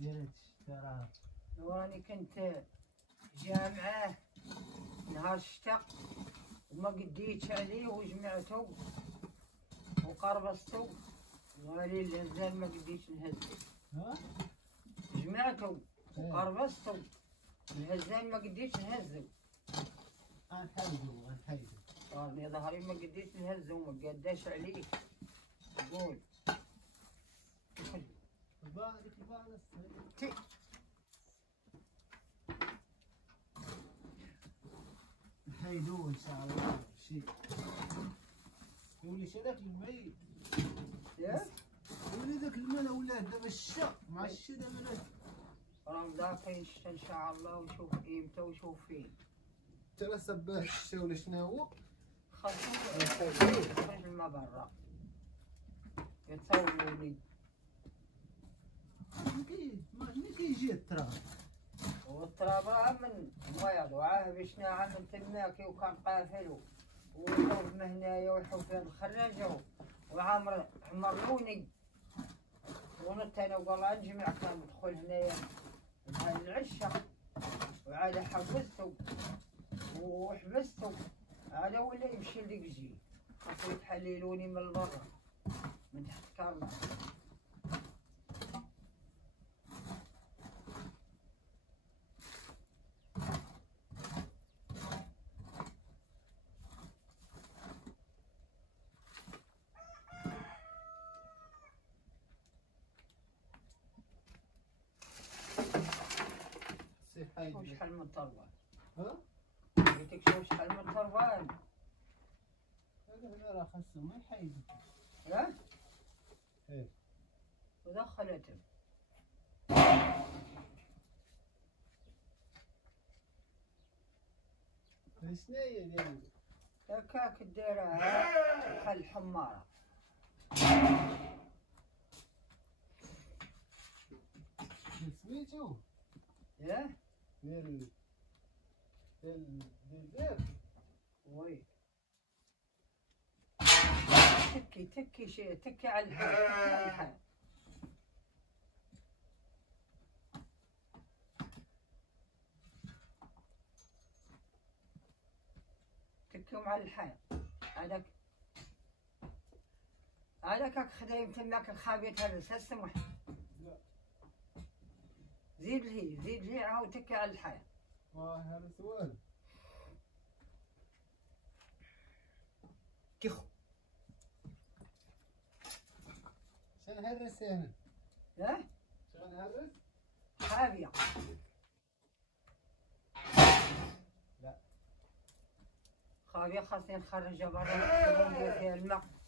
ديال الشتاء. راني كنت جامعة نهار الشتا وما قديتش عليه وجمعته وقربصته وغالي الهزال ما قديتش نهزو. ها؟ جمعته وقربصته الهزال ما قديتش نهزو. غنحيدو راني ظهري ما قديتش نهزو ما قداش عليه. قول بارك تي نحيدوه ان شاء الله. شي يولي هذاك الماء، ياك يولي داك الماء ولاد دابا الشتا مع الشتا دابا راهم ذاكين الشتا ان شاء الله وشوف قيمته وشوف فين. انت لا صباه الشتا ولا شنو هو؟ خرج الماء برا يتصوروني. ما كيجي التراب. والتراب راه من مويض وعاه باش ناعم من تماكي وكان قافل ويحوف من هنايا ويحوف في الخراجه وعامر عمروني ونط انا وقال نجمع كان ندخل هنايا لهاد العشه وعاد حبسته وحبسته عاد ولا يمشي لديك خاصو يتحللوني من البر من تحت كرمه. شوف شحال من طربان. ها؟ قلتلك شوف شحال من طربان. هذا راه خاصو ما يحيدو. ها؟ ايه ودخلتهم. شناهي ديال هكاك دايرها بحال الحمارة. سميتو؟ ياه؟ ديال الباب. وي تكي شي تكي على الحال تكي على الحال. تكيهم على الحال. هذاك راك خدايم تماك الخابيط هرس السمح. زيد ليه عاود تكي على الحال. هرس والو. كيخو شنهرس هنا؟ ها؟ شنهرس؟ حاوية. لا خاوية خاصني نخرجها برا ندير فيها الماء.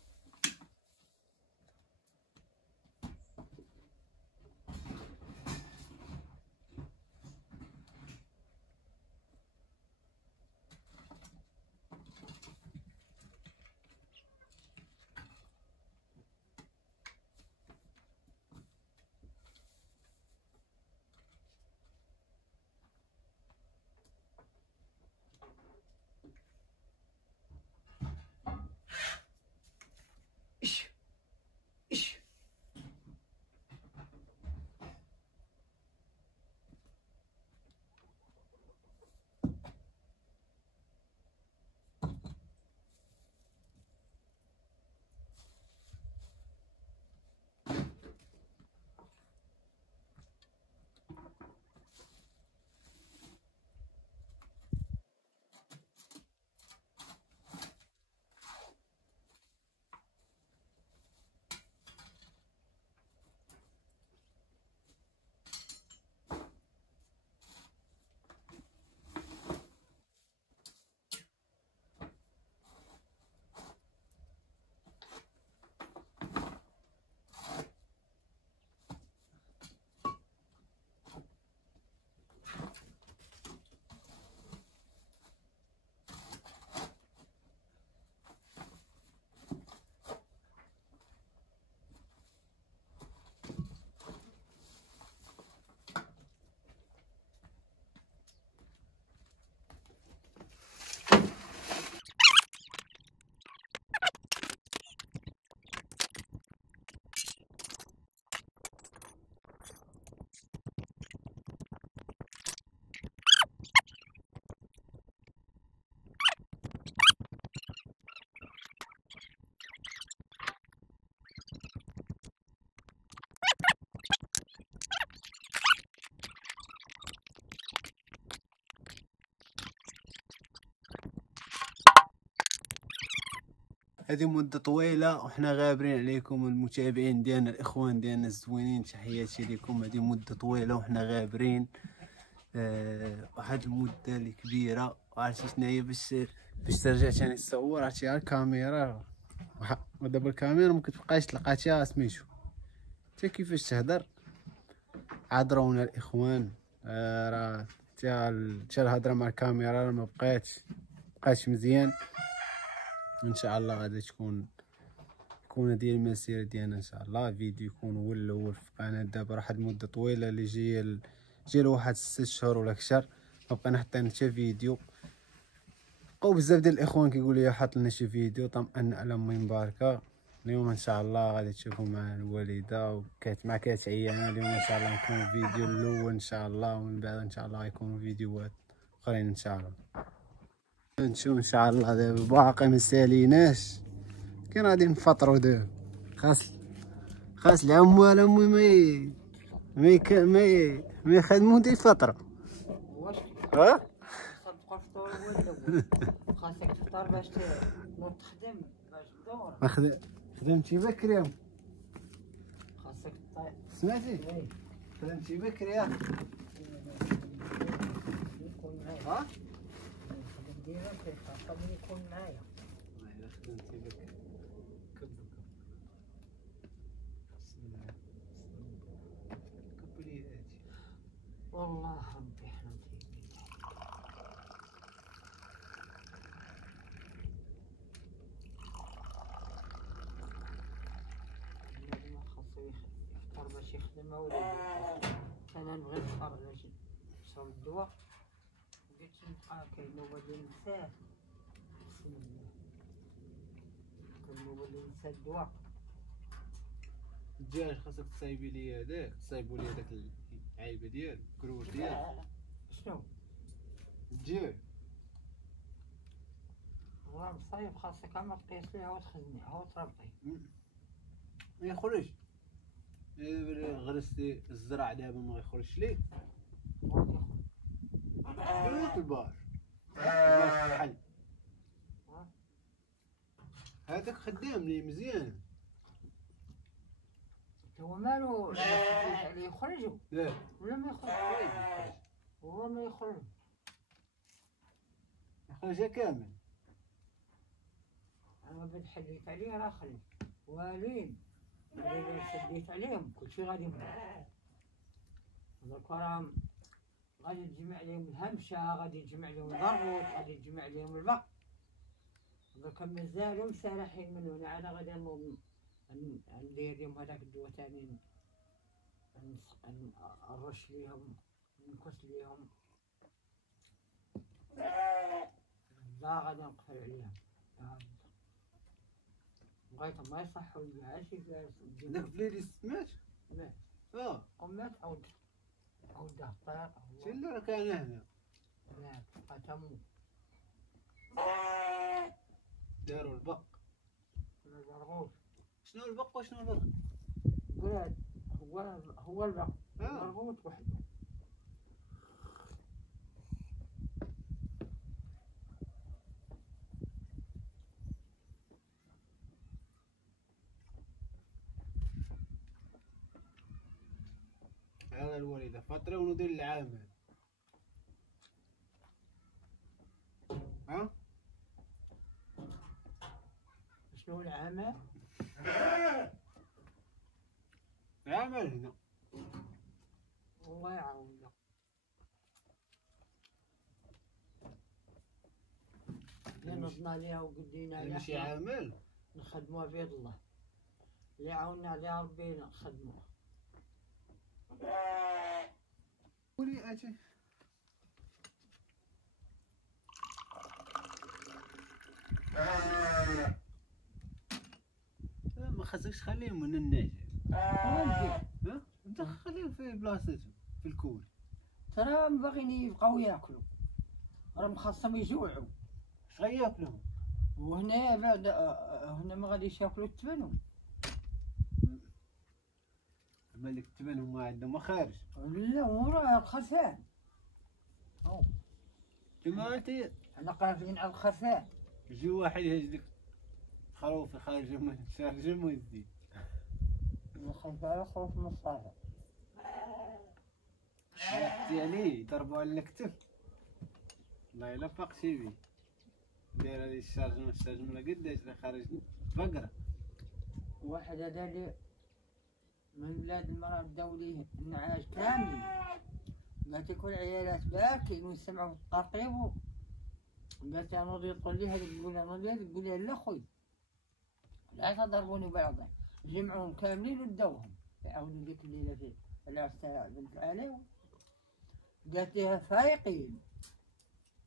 هذه مدة طويلة وحنا غابرين عليكم المتابعين ديالنا، الاخوان ديالنا الزوينين، تحياتي لكم. هذه مدة طويلة وحنا غابرين واحد المدة اللي كبيرة. عرفتي شناهي باش ترجع تاني تصور، عرفتي الكاميرا ودابا الكاميرا مكتبقاش تلقاتيها سميتو حتى كيفاش تهدر. عذرونا الاخوان، راه حتى الهضره مع الكاميرا راه مبقاتش مزيان. ان شاء الله غادي تكون ديال المسيره ديالنا ان شاء الله. فيديو يكون هو الاول في القناه دابا واحد المده طويله اللي جايه لواحد 6 شهور ولا اكثر مبقينا حاطين حتى فيديو. بقاو بزاف ديال الاخوان كيقولوا لي حط لنا شي فيديو. طمئن على امي مباركه. اليوم ان شاء الله غادي تشوفوا مع الوالده كاتعيا. اليوم ان شاء الله نكون الفيديو الاول ان شاء الله، ومن بعد ان شاء الله غيكونوا فيديوهات اخرين ان شاء الله. نشوف ان شاء الله دابا باقي ما ساليناش، كي غادي نفطروا دابا. خاص العم ولا امي ما يخدموا دي فتره. ها الفطور هو الاول، خاصك تفطر باش تنوض تخدم باش تدور. خدمتي بكري خاصك تطيب. سمعتي؟ خدمتي بكري يكون معايا. ها؟ الخدم ديالك خاصك يكون معايا. الا خدمتي بكري كبري هاتي. والله ربي احنا متيبين. خاصو يفطر باش يخدم وليدي. انا نبغي نفطر باش نشرب الدواء. بغيت نبقى كاين نوبه ديال النساء. بسم الله. كاين نوبه ديال النساء الدواء. الدجاج خاصك تصايبي لي هذاك، تصايبوا لي هذاك العيبه ديال الكروش ديال شنو؟ الدجاج. هو مصايب خاصك اما تقيس ليها وتخزنيها وتربطي. ما يخرج. دابا غرستي الزرع دابا ما يخرجش ليه. قلت البار الحل هذاك خدام لي مزيان. هو مالو عليه يخرجوا؟ لا ولا ما يخرج؟ هو ما يخرج. يخرجها كامل. انا بعد حليت عليه راه خرج والين. انا شديت عليهم كلشي غادي يمرض. دوك راهم غادي تجمع لهم الهمشه، غادي تجمع لهم البرغوث، غادي تجمع لهم البق. دوك مازالو مسارحين من هنا. انا غادي ندير لهم هذاك الدواء تاني، نرش ليهم، نكس ليهم، لا غادي نقفل عليهم. بغيتهم ما يصحوا لي عاشي داك بليدي سمعت؟ مات. ومات عود الطير. شي اللي راه كان هنا مات قتمو. داروا البق. البرغوث. شنو البق وشنو البق؟ قلت هو البق. البرغوث وحده. هذا الوالدة فترة وندير العامل. ها؟ شنو العمل؟ العمل هنا. الله يعاوننا. نضنا عليها وقدينا عليها. ماشي عامل. نخدموها بيد الله. اللي عاوننا عليها ربي نخدموها. ولي اجي. ما خصكش تخليهم من الناجي. ها؟ انت خليهم في بلاصتهم في الكول. ترى باغيين يبقاو ياكلوا، راهم خاصهم يجوعوا. اش غياكلوا؟ وهنا بعد هنا ما غاديش ياكلوا التبن. مالك التبن هما عندهم مخارج. لا وراه الخرفان. كما انت حنا قافلين على الخرفان. يجي واحد يهز لك خروفي خارج من شارجم ويزيد. نخاف على خوف من الصالح. عرفتي عليه ضربوا على الكتف. والله الا فاقتي بيه. داير هادي الشارجمة قداش اللي خارج بقرة. واحد هذا اللي من ولاد المرأة داو ليه النعاش كامل، قالت يكون عيالات باكين ويسمعوا الطرطيب، قالت انا نوضي تقول لي هذيك تقول لها نوضي تقول لها لا خويا لا تضربوني بعضا، جمعوهم كاملين وداوهم يعاودوا ديك الليلة في العرس تاع بنت علي، قالت لها فايقين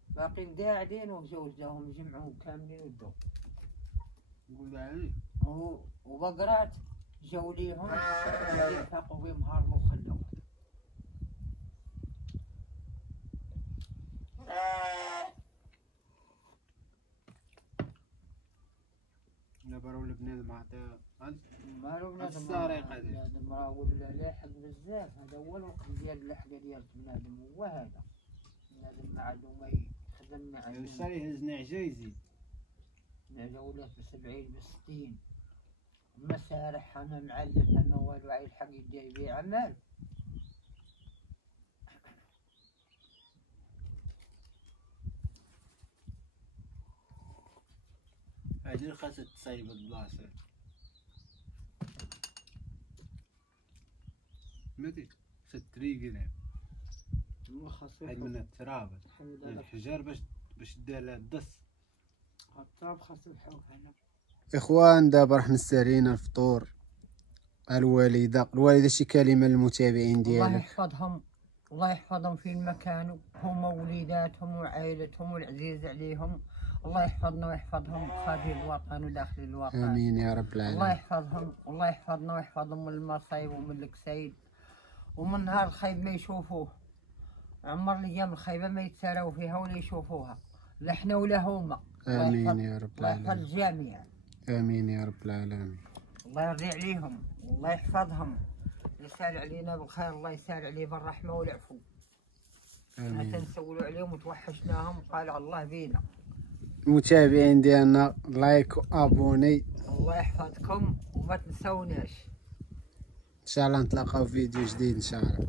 باقيين قاعدين ومشاو داوهم جمعوهم كاملين وداوهم. نقول عليه وبقرات جاو ليهم فاقوا بهم هربوا وخلوهم. دابا راه ولا بنادم عطاه مالو بنادم السرقة هادي. بنادم راه ولا لاحق بزاف، هذا هو الوقت ديال اللحقة ديال بنادم هو هذا، بنادم ما عندو ما يخدم ما عندو. واش صار يهز نعجة يزيد. نعجة ولات ب70 ب60 ما سارح انا معلف انا والو عا يلحق يدير بيه عمال. هادي اللي خاصها تصايب البلاصة. ماتي ستريقل هو خاصو حيد من التراب الحجر باش دير لها الدس. التراب خاصو يحوك هنا. اخوان دابا راح نستهلينا الفطور. الوالدة شي كلمة للمتابعين الله ديالك. يحفظهم، الله يحفظهم في المكان، هم ووليداتهم وعائلتهم والعزيز عليهم، الله يحفظنا ويحفظهم خارج الوطن وداخل الوطن. امين يا رب العالمين. الله يحفظهم والله يحفظنا ويحفظهم من المصايب ومن الكسايد ومن نهار الخيب ما يشوفوه. عمر الايام الخايبه ما يتساراو فيها ولا يشوفوها، لا حنا ولا هما. امين يا رب الله يحفظ العالمين. الجميع. امين يا رب العالمين. الله يرضي عليهم والله يحفظهم، يسال علينا بالخير، الله يسال عليه بالرحمه والعفو. امين. حتى نسولوا عليهم وتوحشناهم قال الله بينا. المتابعين ديالنا لايك وابوني. الله يحفظكم وما تنسوناش. ان شاء الله نتلاقاو في فيديو جديد ان شاء الله.